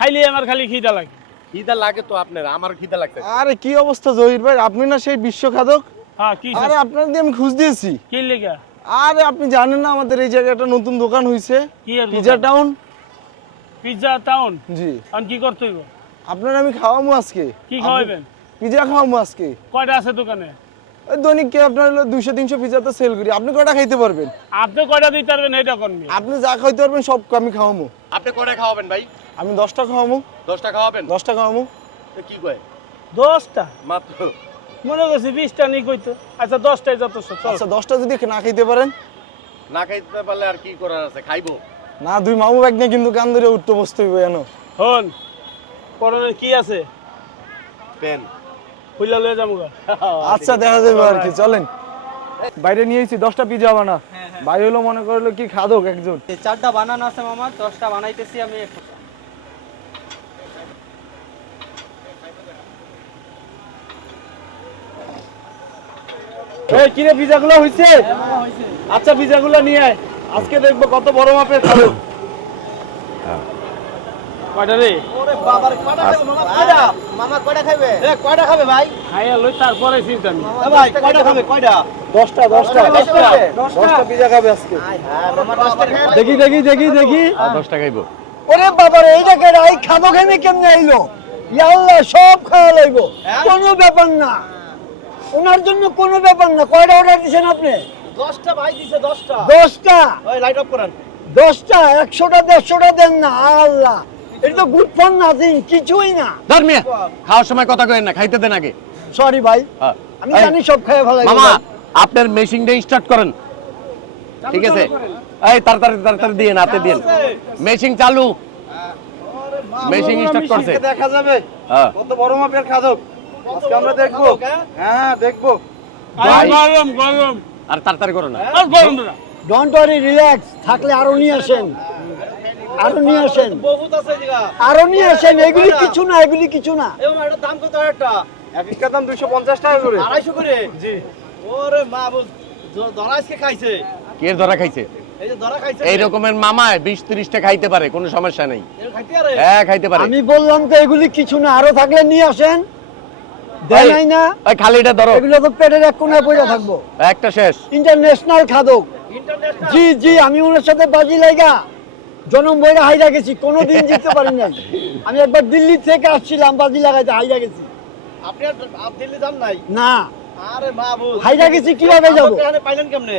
খাইলে আমার খালি খিদা লাগে। খিদা লাগে তো আপনার আমার খিদা আরে কি অবস্থা জহির ভাই? আপনি না সেই বিশ্বখাদক? হ্যাঁ কি আরে আপনার দিয়ে আমি খুঁজ দিয়েছি। কি লেগা? আরে আপনি জানেন না আমাদের এই জায়গায় একটা নতুন দোকান আর পিজা টাউন পিজ্জা টাউন জি। এখন কি করতে হইব? আপনার আমি খাওয়াবো আজকে। কি খাওয়াইবেন? পিজা খাওয়াবো আজকে। কয়টা আছে দোকানে? ওই দৈনিক কে আপনার হলো দুইশো তিনশো পিজা তো সেল করি? আপনি কয়টা খাইতে পারবেন? আপনি কয়টা দিতে পারবেন এটা করবি আপনি যা খাইতে পারবেন সব আমি খাওয়াবো আপনি কটা খাওয়াবেন ভাই? আমি দশটা খাওয়াবো দশটা খাওয়াবেন? দশটা খাওয়াবো কি কয়? দশটা? মাত্র? মনে করছি বিশটা নেই কইতো। আচ্ছা দশটাই যথেষ্ট আচ্ছা দশটা যদি না খাইতে পারেন? না খাইতে পারলে আর কি করার আছে? খাইবো। না দুই মামু ব্যাগ নিয়ে কিন্তু কান ধরে উঠতে বসতে হইবে জানো। হন পরনে কি আছে? পেন। খুইলা লয়ে যাব আচ্ছা দেখা যাবে আর কি চলেন। বাইরে নিয়েছি দশটা পিজা বানা। ভাই হলো মনে করল কি খাদক একজন। এই চারটা বানানো আছে মামা দশটা বানাইতেছি আমি এই কিরে পিজাগুলো হইছে? আচ্ছা পিজাগুলো নিয়ে আয়। আজকে দেখব কত বড় মাপের খাদক কয়টা রে? মামা কয়টা? খাবে? এ কয়টা খাবে ভাই? খাইয়া লই তারপরে চিন্তা নেই। ভাই কয়টা খাবে? কয়টা? দশটা দশটা দশটা? পিজা খাবে আজকে। দেখি দেখি দেখি দেখি। দশটা খাইবো। ওরে বাবার এই জায়গায় এই খাব খেনে কেমনে আইলো? সব খাওয়া লাগবো কোনো ব্যাপার না। ওনার জন্য কোনো ব্যাপার না। কয়টা অর্ডার দিছেন আপনি? দশটা ভাই দিছে দশটা। দশটা? ওই লাইট অফ করেন। দশটা? একশোটা দেড়শোটা দেন না আল্লাহ। এটা তো গুড ফর নাথিং কিছুই না। ধর খাওয়ার সময় কথা কইেন না খাইতে দেন আগে। সরি ভাই হ্যাঁ। আমি জানি সব খেয়ে ভালো মামা আপনার মেশিনটা স্টার্ট করেন। ঠিক আছে? এই তাড়াতাড়ি তাড়াতাড়ি দিয়ে হাতে দিন মেশিন চালু। মেশিন স্টার্ট করছে। দেখা যাবে। হ্যাঁ। কত বড় মাপের খাদক। আজকে আমরা দেখব। হ্যাঁ দেখব। গরম গরম। আর তাড়াতাড়ি করো না। আর গরম না। ডোন্ট ওয়ারি রিল্যাক্স থাকলে আরও নিয়ে আসেন। আরও নিয়ে আসেন। বহুত আছে দিগা আরও নিয়ে আসেন। এগুলি কিছু না এগুলি কিছু না। দাম কত একটা? এক একটা দাম দুইশো পঞ্চাশ টাকা করে। আড়াইশো করে? জি। ওরে মা বল ধরা আজকে খাইছে? কে ধরা খাইছে? এই যে ধরা খাইছে এই রকমের মামায় বিশ ত্রিশটা খাইতে পারে কোনো সমস্যা নেই। খাইতে হ্যাঁ খাইতে পারে। আমি বললাম তো এগুলি কিছু না আরও থাকলে নিয়ে আসেন। নাই না? ওই খালিটা ধরো। এগুলো তো পেটের এক কোনায় পড়ে থাকব। একটা শেষ। ইন্টারন্যাশনাল খাদক। জি জি আমি ওনার সাথে বাজি লাগা জনম বইরা হাইরা গেছি কোনোদিন জিততে পারি নাই। আমি একবার দিল্লি থেকে আসছিলাম বাজি লাগাইতে হাইরা গেছি। আপনি আর দিল্লি যান নাই? না। আরে মা হাইরা গেছি কীভাবে যাব? এখানে পাইলেন কেমনে?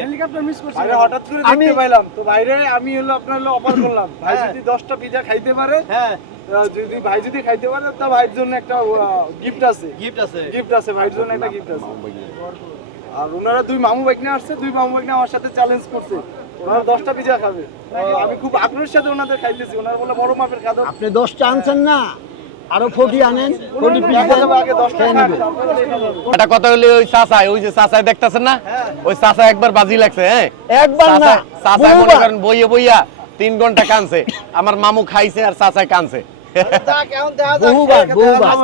বাইরে হঠাৎ করে আমি- দেখতে পাইলাম। তো বাইরে আমি হলো আপনার হলো অফার করলাম। ভাই হ্যাঁ। যদি দশটা পিজা খাইতে পারে হ্যাঁ। যদি ভাই যদি খাইতে পারে তা ভাইয়ের জন্য একটা গিফট আছে। গিফট আছে। গিফট আছে ভাইয়ের জন্য একটা গিফট আছে। আর ওনারা দুই মামু বাইক নিয়ে আসছে দুই মামু বাইক নিয়ে আমার সাথে চ্যালেঞ্জ করছে। ওনারা দশটা পিজা খাবে। আমি খুব আগ্রহের সাথে ওনাদের খাইতেছি। ওনারা বলে বড় মাপের খাদক। আপনি দশটা আনছেন না? আরও ফোর্টি আনেন। Forty piece. একটা কথা হলে ওই চাচায় ওই যে চাচায় দেখতেছেন না? ওই চাচা একবার বাজি লাগছে হ্যাঁ? একবার না চাচা- চাচায় মনে করেন বইয়ে বইয়া তিন ঘণ্টা কানছে আমার মামু খাইছে আর চাচায় কানছে তা কেমন দেখা যাক। বহুবার, বহুবার।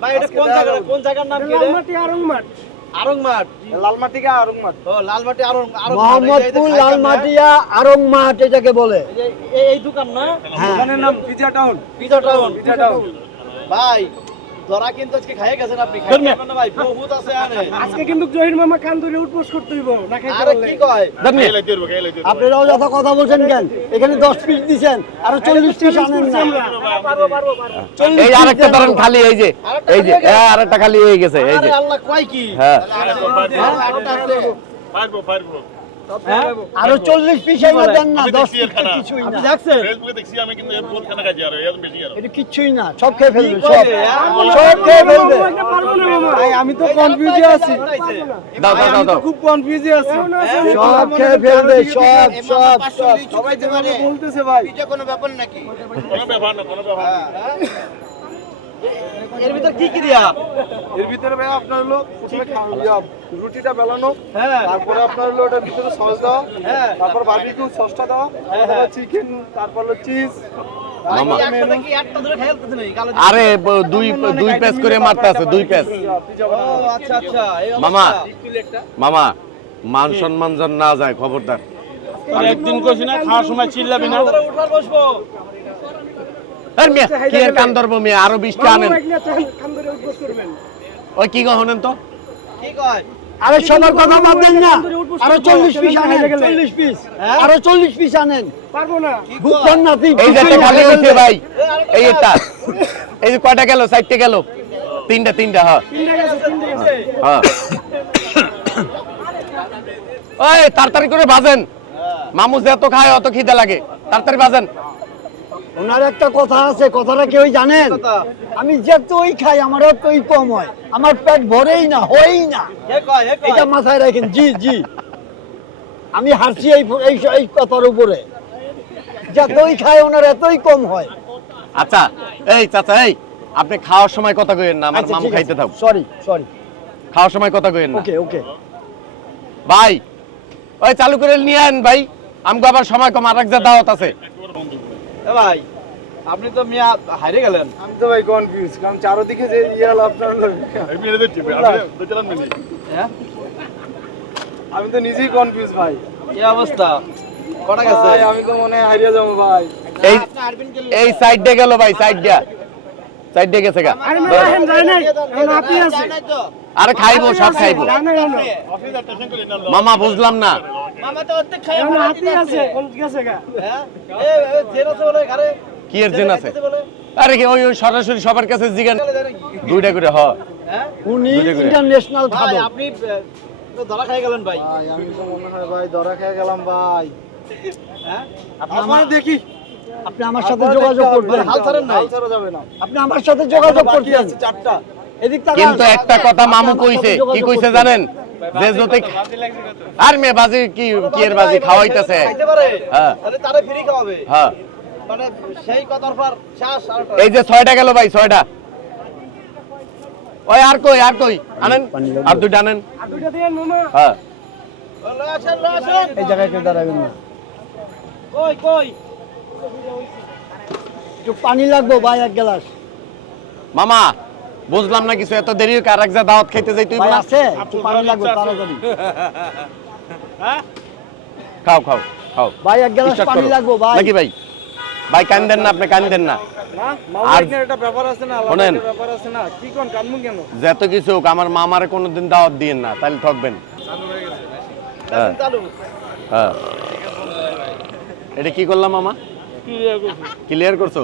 ভাই এটা কোন জায়গা কোন জায়গার নাম কি লালমাটি আরংমাট। আরংমাট। লালমাটিকা আরংমাট। ও লালমাটি আরং আরং মোহাম্মদপুর লালমাটিয়া আরং মাঠ এটাকে বলে। এই দোকান না? দোকানের নাম Pizza Town. Pizza Town. Pizza Town. ভাই ধরা কিন্তু আজকে খাইয়ে গেছেন আপনি। খাইতে ভাই? বহুত আছে আনে। আজকে কিন্তু জহির মামা কান ধরে উঠবোস করতে হইব না খাইতে আরে কি কয়? আপনারাও যত কথা বলছেন কেন? এখানে দশ পিস দিচ্ছেন আরও চল্লিশ পিস আনেন না। এই আরেকটা ধরেন খালি এই যে এই যে খালি হয়ে গেছে? হ্যাঁ, আরেকটা খালি হয়ে গেছে এই যে। আল্লাহ কয় কি? হ্যাঁ। পারব পারব। আরও চল্লিশ পিস এনে দেন না দশ পিস কিছুই না দেখছেন এটা না সব খেয়ে ফেলবে সব হ্যাঁ? সব খেয়ে আমি তো কনফিউজে আছি দাও দাও দাও দাও খুব কনফিউজে আছি সব খেয়ে ফেলবে সব সব সব সবাই যেভাবে বলতেছে ভাই কোনো ব্যাপার না কোনো ব্যাপার না এর ভিতর কি কি দিয়া? এর ভিতরে ভাই আপনার হলো প্রথমে রুটিটা বেলানো হ্যাঁ। তারপরে আপনার হলো ওটার ভিতরে সস দেওয়া হ্যাঁ। তারপর বারবিকিউ সসটা দেওয়া তারপর চিকেন তারপর হলো চিজ আরে দুই দুই পেস করে মারতে আছে দুই ও আচ্ছা আচ্ছা। মামা। মামা মান সম্মান যেন না যায় খবরদার। একদিন কইছি না খাওয়ার সময় চিল্লাবি না। ধরে উঠার বসবো। আর মিয়া কি এর কান ধরবো মিয়া? আরও বিশটা আনেন। বাইকনা কান ধরে উঠবোস করবেন ওই কি গহনেন তো? কি কয়? আরে সবার কথা বাদ দেন না। আরও চল্লিশ পিস আনেন। গেলে। চল্লিশ পিস? আরও চল্লিশ পিস আনেন। পারব না। বুঝছেন না এই যে খালি হয়েছে ভাই। এই একটা এই যে কয়টা গেল? চারটে গেল? তিনটা তিনটা হ্যাঁ। তিনটে গেছে তিনটে গেছে। হ্যাঁ। ওই তাড়াতাড়ি করে বাজেন মামু যে এত খায় অত খিদে লাগে। তাড়াতাড়ি বাজেন ওনার একটা কথা আছে কথাটা কেউ জানেন? আমি যতই খাই আমার অতই কম হয়। আমার পেট ভরেই না হয়ই না। এটা মাথায় রাখেন জি জি। আমি হারছি এই এই কথার উপরে। যতই খাই ওনার এতই কম হয়। আচ্ছা এই চাচা এই আপনি খাওয়ার সময় কথা কইেন না আমার মামু খাইতে থাক সরি সরি খাওয়ার সময় কথা কইেন না। ওকে ওকে। ভাই ওই চালু করে নিয়ে আন ভাই। আমগো আবার সময় কম আর এক যে দাওয়াত আছে। এ ভাই আপনি তো মিয়া হারিয়ে গেলেন। আমি তো ভাই কনফিউজ কারণ চারোদিকে যে ইয়াল আপনার আমি হ্যাঁ তো নিজেই কনফিউজ ভাই। কি অবস্থা? কটা গেছে? আমি তো মনে হারিয়ে যাব ভাই। এই সাইড দিয়ে গেল ভাই সাইড দিয়া গেছে গা। আরে মামা এখন যায় নাই। এখন আপনি আছে আরে খাইবো সব খাইবো। মামা বুঝলাম না। মামা তো অর্ধেক খাই এখন আপনি আছে কোন গেছে গা। হ্যাঁ? এ এ, জেন আছে বলে ঘরে কি এর জেন আছে? আরে কি ওই সরাসরি সবার কাছে নাকি? দুইটা করে হ। হ্যাঁ? উনি। ইন্টারন্যাশনাল ভাই খাদক আপনি ধরা খাই গেলেন ভাই। আমি তো মনে হয় ভাই ধরা খেয়ে গেলাম ভাই। হ্যাঁ? আপনার দেখি। আপনি আমার সাথে যোগাযোগ করবেন। হাল ছাড়েন নাই। যাবে না। আপনি আমার সাথে যোগাযোগ করতেন আছে চারটা। এদিক তাকান। কিন্তু একটা কথা মামু কইছে। কি কইছে জানেন? যে আর মেয়ে বাজি কি কি এর বাজি খাওয়াইতেছে? হ্যাঁ। তাহলে তারে ফ্রি খাওয়াবে। হ্যাঁ। মানে সেই কথার পর শ্বাস আর এই যে ছয়টা গেল ভাই ছয়টা। ওই আর কই আর কই? আনেন? আর দুইটা আনেন। আর দুইটা দিয়ে মামা হ্যাঁ। এই জায়গায় কেউ দাঁড়াবেন না। কই কই? একটু পানি লাগবো ভাই এক গ্লাস। মামা বুঝলাম না কিছু এত দেরি কার এক যা দাওয়াত খাইতে যাই তুই ভাই আছে একটু পানি লাগবে তাড়াতাড়ি। খাও খাও খাও। ভাই এক গ্লাস পানি লাগবো ভাই। নাকি ভাই? ভাই কান্দেন না আপনি কান্দেন না। না মামা আর- এখানে একটা ব্যাপার আছে না আলাদা শোনেন। একটা ব্যাপার আছে না। কি কোন কানমু কেন? যত কিছু হোক আমার মামার কোনোদিন দাওয়াত দিয়েন না তাহলে ঠকবেন। হ্যাঁ। চালু। হ্যাঁ। এটা কি করলাম মামা? ক্লিয়ার করছ?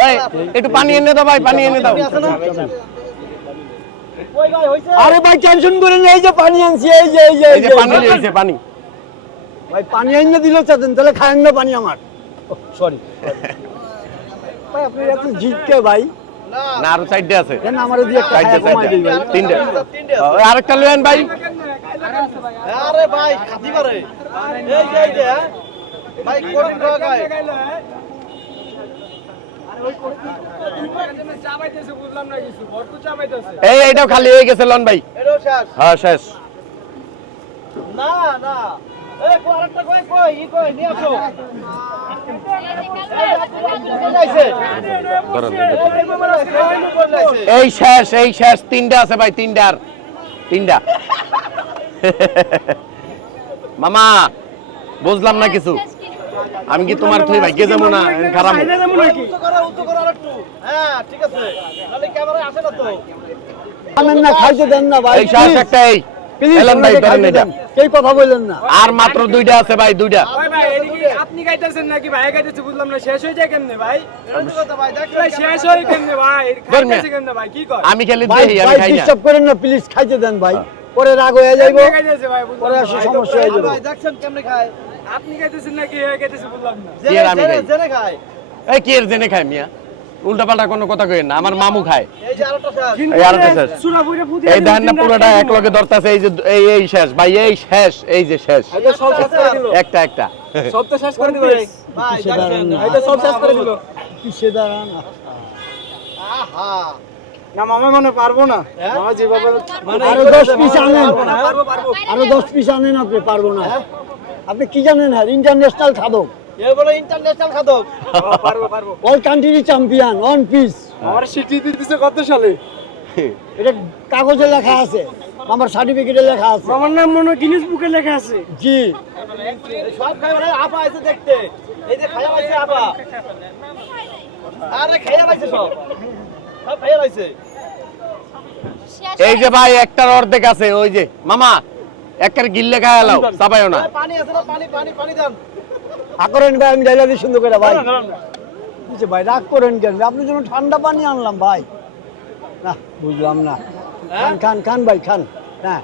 হ্যাঁ? একটু পানি এনে দাও ভাই পানি এনে দাও। আরে ভাই টেনশন করেন না, এই যে পানি আনছি এই যে এই যে এই যে পানি লইছে পানি। ভাই পানি আনিয়ে দিলেও চাতেন তাহলে খায়েন না পানি আমার। সরি ভাই আপনি এত জিতকে ভাই। না। আরও চারটে আছে। কেন আমার দিয়ে একটা দিই ভাই তিনটে। আরেকটা লইয়েন ভাই। আরে ভাই খাতি পারে এই যে এই যে হ্যাঁ? ভাই খাওয়া খায় এই খালি হয়ে গেছে লন ভাই। শেষ? হ্যাঁ শেষ। না না। এই শেষ এই শেষ তিনটা আছে ভাই তিনটা তিনটা। মামা বুঝলাম না কিছু। আমি কি তোমার থই ভাই কে যাব না? খারাপ যাব হ্যাঁ আর মাত্র দুইটা আছে ভাই দুইটা। ভাই ভাই এদিকে আপনি গাইতেছেন নাকি? ভাই গাইতেছে বুঝলাম না। শেষ হয়ে যায় কেমনে ভাই? শেষ হয় কেমনে ভাই? খাইতেছে কেমনে ভাই? কি কর আমি খেলে দেখি আমি খাই না। ডিস্টার্ব করেন না প্লিজ খাইতে দেন ভাই। পরে রাগ হয়ে যাইবো। ভাই? বুঝলাম পরে। সমস্যা হয়ে যাবে। ভাই দেখছেন কেমনে খায়? আপনি গাইতেছেন নাকি এ গাইতেছে বুঝলাম না। আমি জেনে খাই? জেনে খায় এই কি এর জেনে খায় মিয়া? উল্টা পাল্টা কোনো কথা কই না আমার মামু খায়। এই যে আরেকটা শেষ। এই দেখেন না পুরোটা এক লগে ধরতেছে এই যে এই এই শেষ। ভাই এই শেষ এই যে শেষ। সব শেষ করে দিল। একটা একটা। সব তো শেষ করে দিবে ভাই? এটা সব শেষ করে দিল। কিসে দাঁড়ান? আহা। না মামা মনে পারব না। মামা যেভাবে আরও দশ পিস আনেন। আরও দশ পিস আনেন আপনি পারব না। আপনি কি জানেন হ্যাঁ? ইন্টারন্যাশনাল খাদক বলে international খাদক all country champion one piece আমার স্বীকৃতি দিচ্ছে কত সালে? এটা কাগজে লেখা আছে। আমার সার্টিফিকেটে লেখা আছে। আমার নাম মনে বুকে লেখা আছে। জি। সব খাই আপা আছে দেখতে। এই যে খায়া আছে আপা আরে খাইয়া লাইছে সব। সব খাইয়া লাইছে এই যে ভাই একটার অর্ধেক আছে ওই যে মামা। একটার গিল্লে খায় লাও চাপাইও না। পানি আছে না পানি পানি পানি দেন আকরেন ভাই আমি সুন্দর করে ভাই। বুঝছে ভাই রাগ করেন কেন? আপনি জন্য ঠান্ডা পানি আনলাম ভাই। না বুঝলাম না। খান খান খান ভাই খান। হ্যাঁ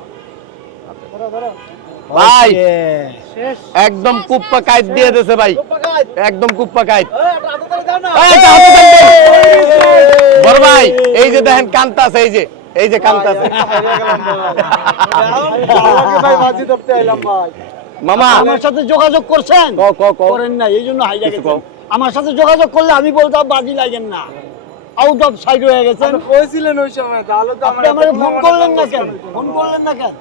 ভাই একদম কুপ্পা কাইট দিয়ে দিয়েছে ভাই। একদম কুপ্পা কাইট না। বড় ভাই এই যে দেখেন কান্তা আছে এই যে। এই যে ভাই মামা। আমার সাথে যোগাযোগ করছেন? ক ক ক করেন না এই জন্য হাইজা গেছেন। আমার সাথে যোগাযোগ করলে আমি বলতাম বাজি লাগেন না। আউট অফ সাইড হয়ে গেছেন। আপনি কইছিলেন ওই সময় তাহলে তো আপনি আমাকে ফোন করলেন না কেন? ফোন করলেন না কেন?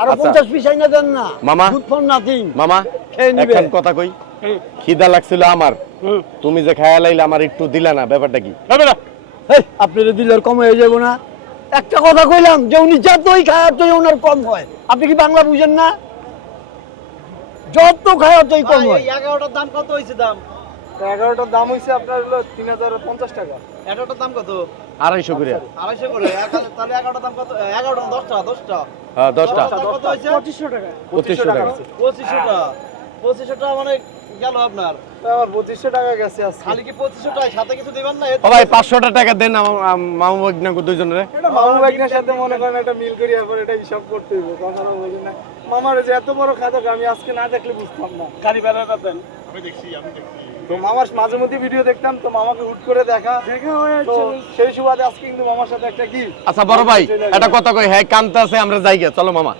আরও আচ্ছা। পঞ্চাশ পিস আইনা দেন না। মামা। গুড ফর নাথিং মামা খেয়ে নিবে। এখন কথা কই। খিদা লাগছিল আমার। তুমি যে খায়া লাইলে আমার একটু দিলা না ব্যাপারটা কি? এই আপনার দিলের কম হয়ে যাব না। একটা কথা কইলাম যে উনি যতই খায় ততই ওনার কম হয়। আপনি কি বাংলা বুঝেন না? যত খায় ততই কম হয়। এগারোটার দাম কত হয়েছে দাম? এগারোটার দাম হইছে আপনার হলো তিন হাজার পঞ্চাশ টাকা। এগারোটার দাম কত? আড়াইশো করে। আড়াইশো করে। এক হাজার- তাহলে এগারোটার দাম কত? এগারোটা দশটা দশটা। হ্যাঁ দশটা। কত হয়েছে পঁচিশশো টাকা। পঁচিশশো টাকা। পঁচিশশোটা পঁচিশশোটা মানে গেল আপনার? আমার পঁচিশশো টাকা গেছে খালি কি পঁচিশশোটা সাথে কিছু দিবেন না? ও ভাই পাঁচশোটা টাকা দেন মামু বাগনাকে দুইজনের। এটা মামু ভাগ্নের সাথে মনে করেন একটা মিল করি এরপর এটা হিসাব করতে হইব কথাটা বলি না। মামার যে এত বড় খাদক আমি আজকে না দেখলে বুঝতাম না। গাড়ি বেড়াটা দেন আমি দেখছি আমি দেখছি। তো মামার মাঝে মধ্যে ভিডিও দেখতাম তো মামাকে হুট করে দেখা। দেখা হয়ে সেই সুবাদে আজকে কিন্তু মামার সাথে একটা কি আচ্ছা বড় ভাই একটা কথা কই হ্যাঁ কান্তা আছে আমরা যাই গে চলো মামা।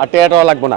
আর টেয়াটাও লাগবো না।